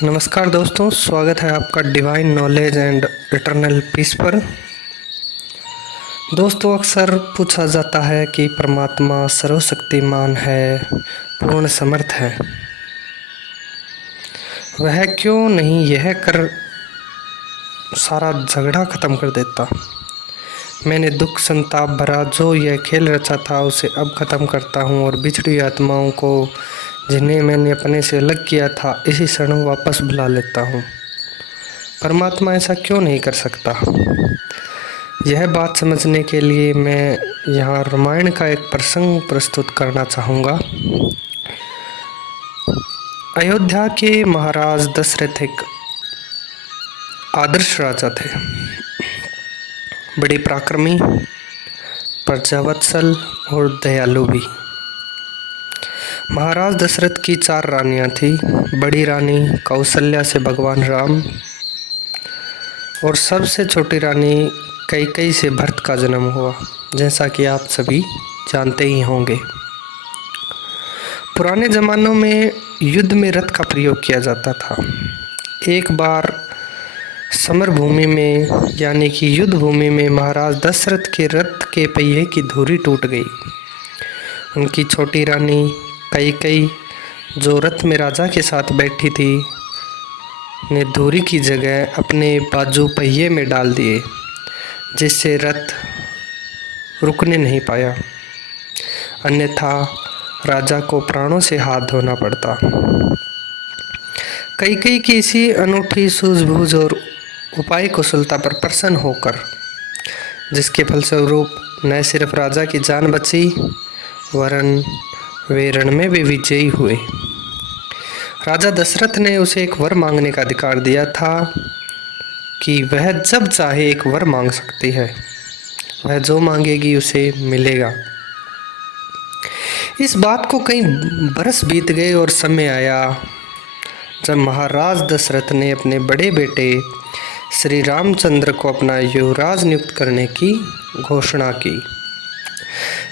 नमस्कार दोस्तों, स्वागत है आपका divine knowledge and eternal peace पर। दोस्तों, अक्सर पूछा जाता है कि परमात्मा सर्वशक्तिमान है, पूर्ण समर्थ है। वह क्यों नहीं यह कर सारा झगड़ा ख़त्म कर देता। मैंने दुख संताप भरा जो यह खेल रचा था उसे अब ख़त्म करता हूँ और बिछड़ी आत्माओं को जिन्हें मैंने अपने से अलग किया था इसी क्षण वापस बुला लेता हूँ। परमात्मा ऐसा क्यों नहीं कर सकता? यह बात समझने के लिए मैं यहाँ रामायण का एक प्रसंग प्रस्तुत करना चाहूँगा। अयोध्या के महाराज दशरथ एक आदर्श राजा थे, बड़े पराक्रमी, प्रजावत्सल और दयालु भी। महाराज दशरथ की 4 रानियाँ थीं। बड़ी रानी कौशल्या से भगवान राम और सबसे छोटी रानी कैकेयी से भरत का जन्म हुआ, जैसा कि आप सभी जानते ही होंगे। पुराने ज़मानों में युद्ध में रथ का प्रयोग किया जाता था। एक बार समर भूमि में यानी कि युद्ध भूमि में महाराज दशरथ के रथ के पहिए की धुरी टूट गई। उनकी छोटी रानी कैकेयी जो रथ में राजा के साथ बैठी थी ने धुरी की जगह अपने बाजू पहिए में डाल दिए, जिससे रथ रुकने नहीं पाया, अन्यथा राजा को प्राणों से हाथ धोना पड़ता। कैकेयी की इसी अनूठी सूझबूझ और उपाय कुशलता पर प्रसन्न होकर, जिसके फलस्वरूप न सिर्फ राजा की जान बची वरन वे रण में भी विजयी हुए। राजा दशरथ ने उसे एक वर मांगने का अधिकार दिया था कि वह जब चाहे एक वर मांग सकती है, वह जो मांगेगी उसे मिलेगा। इस बात को कई बरस बीत गए और समय आया जब महाराज दशरथ ने अपने बड़े बेटे श्री रामचंद्र को अपना युवराज नियुक्त करने की घोषणा की,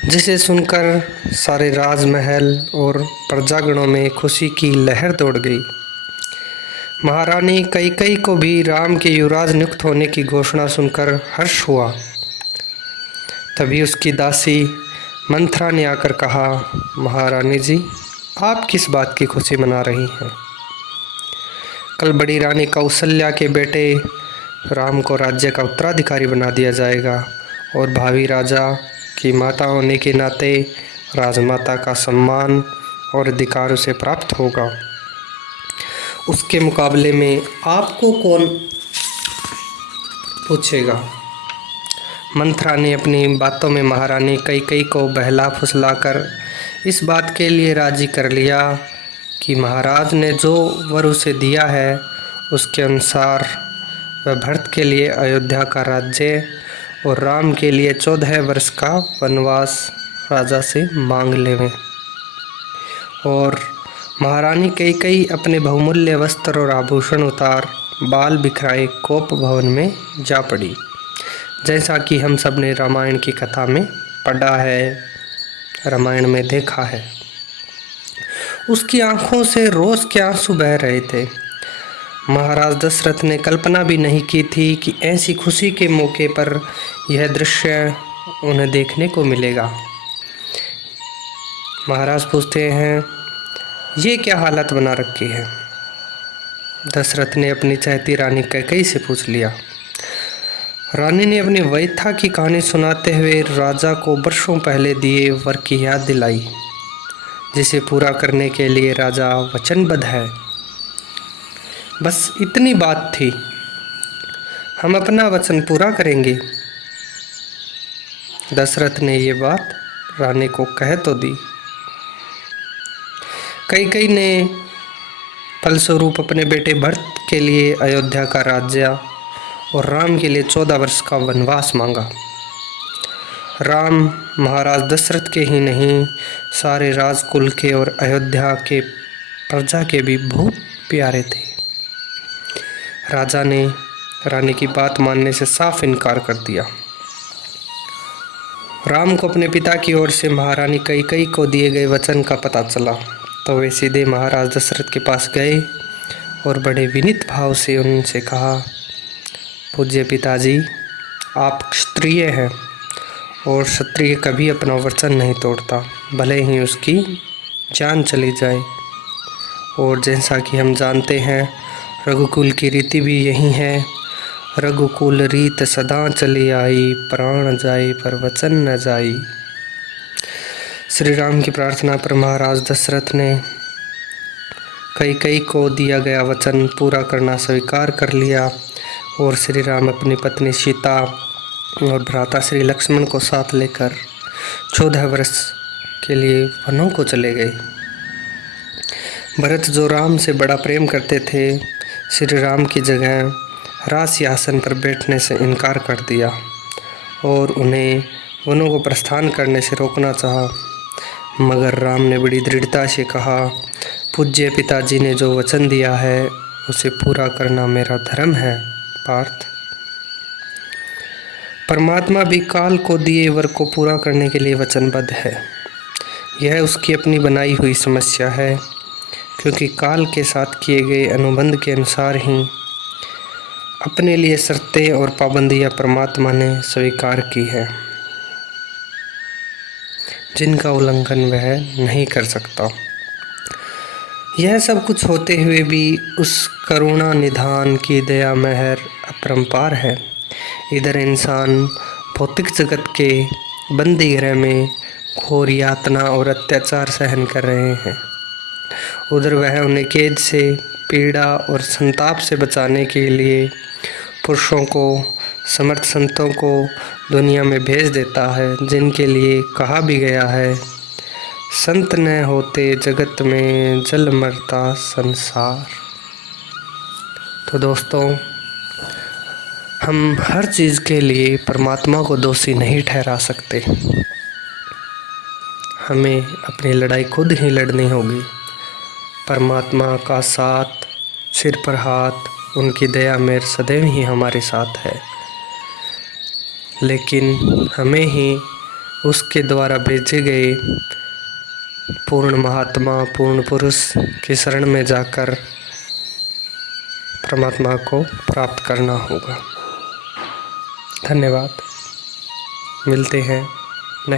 जिसे सुनकर सारे राजमहल और प्रजागणों में खुशी की लहर दौड़ गई। महारानी कैकेयी को भी राम के युवराज नियुक्त होने की घोषणा सुनकर हर्ष हुआ। तभी उसकी दासी मंथरा ने आकर कहा, महारानी जी, आप किस बात की खुशी मना रही हैं? कल बड़ी रानी कौशल्या के बेटे राम को राज्य का उत्तराधिकारी बना दिया जाएगा और भावी राजा की माता होने के नाते राजमाता का सम्मान और अधिकार उसे प्राप्त होगा। उसके मुकाबले में आपको कौन पूछेगा? मंथरा ने अपनी बातों में महारानी कैकेयी को बहला फुसलाकर इस बात के लिए राजी कर लिया कि महाराज ने जो वर उसे दिया है उसके अनुसार वह भरत के लिए अयोध्या का राज्य और राम के लिए 14 वर्ष का वनवास राजा से मांग लेवें। और महारानी कैकेयी अपने बहुमूल्य वस्त्र और आभूषण उतार बाल बिखराए कोप भवन में जा पड़ी, जैसा कि हम सब ने रामायण की कथा में पढ़ा है, रामायण में देखा है। उसकी आंखों से रोष के आंसू बह रहे थे। महाराज दशरथ ने कल्पना भी नहीं की थी कि ऐसी खुशी के मौके पर यह दृश्य उन्हें देखने को मिलेगा। महाराज पूछते हैं, ये क्या हालत बना रखी है? दशरथ ने अपनी चहती रानी कैकेयी से पूछ लिया। रानी ने अपनी व्यथा की कहानी सुनाते हुए राजा को वर्षों पहले दिए वर की याद दिलाई, जिसे पूरा करने के लिए राजा वचनबद्ध है। बस इतनी बात थी, हम अपना वचन पूरा करेंगे। दशरथ ने ये बात रानी को कह तो दी। कैकेयी ने फलस्वरूप अपने बेटे भरत के लिए अयोध्या का राज्य और राम के लिए 14 वर्ष का वनवास मांगा। राम महाराज दशरथ के ही नहीं, सारे राजकुल के और अयोध्या के प्रजा के भी बहुत प्यारे थे। राजा ने रानी की बात मानने से साफ इनकार कर दिया। राम को अपने पिता की ओर से महारानी कैकेयी को दिए गए वचन का पता चला तो वे सीधे महाराज दशरथ के पास गए और बड़े विनीत भाव से उनसे कहा, पूज्य पिताजी, आप क्षत्रिय हैं और क्षत्रिय कभी अपना वचन नहीं तोड़ता, भले ही उसकी जान चली जाए। और जैसा कि हम जानते हैं, रघुकुल की रीति भी यही है, रघुकुल रीत सदा चली आई, प्राण जाए पर वचन न जाई। श्री राम की प्रार्थना पर महाराज दशरथ ने कैकेयी को दिया गया वचन पूरा करना स्वीकार कर लिया और श्री राम अपनी पत्नी सीता और भ्राता श्री लक्ष्मण को साथ लेकर 14 वर्ष के लिए वनों को चले गए। भरत जो राम से बड़ा प्रेम करते थे, श्री राम की जगह राज सिंहासन पर बैठने से इनकार कर दिया और उन्हें वनों को प्रस्थान करने से रोकना चाहा, मगर राम ने बड़ी दृढ़ता से कहा, पूज्य पिताजी ने जो वचन दिया है उसे पूरा करना मेरा धर्म है। पार्थ, परमात्मा भी काल को दिए वर को पूरा करने के लिए वचनबद्ध है। यह उसकी अपनी बनाई हुई समस्या है, क्योंकि काल के साथ किए गए अनुबंध के अनुसार ही अपने लिए शर्तें और पाबंदियां परमात्मा ने स्वीकार की है, जिनका उल्लंघन वह नहीं कर सकता। यह सब कुछ होते हुए भी उस करुणा निधान की दया महर अपरंपार है। इधर इंसान भौतिक जगत के बंदी गृह में घोर यातना और अत्याचार सहन कर रहे हैं, उधर वह उन्हें कैद से, पीड़ा और संताप से बचाने के लिए पुरुषों को, समर्थ संतों को दुनिया में भेज देता है, जिनके लिए कहा भी गया है, संत न होते जगत में जल मरता संसार। तो दोस्तों, हम हर चीज़ के लिए परमात्मा को दोषी नहीं ठहरा सकते। हमें अपनी लड़ाई खुद ही लड़नी होगी। परमात्मा का साथ, सिर पर हाथ, उनकी दया मेर सदैव ही हमारे साथ है, लेकिन हमें ही उसके द्वारा भेजे गए पूर्ण महात्मा, पूर्ण पुरुष की शरण में जाकर परमात्मा को प्राप्त करना होगा। धन्यवाद। मिलते हैं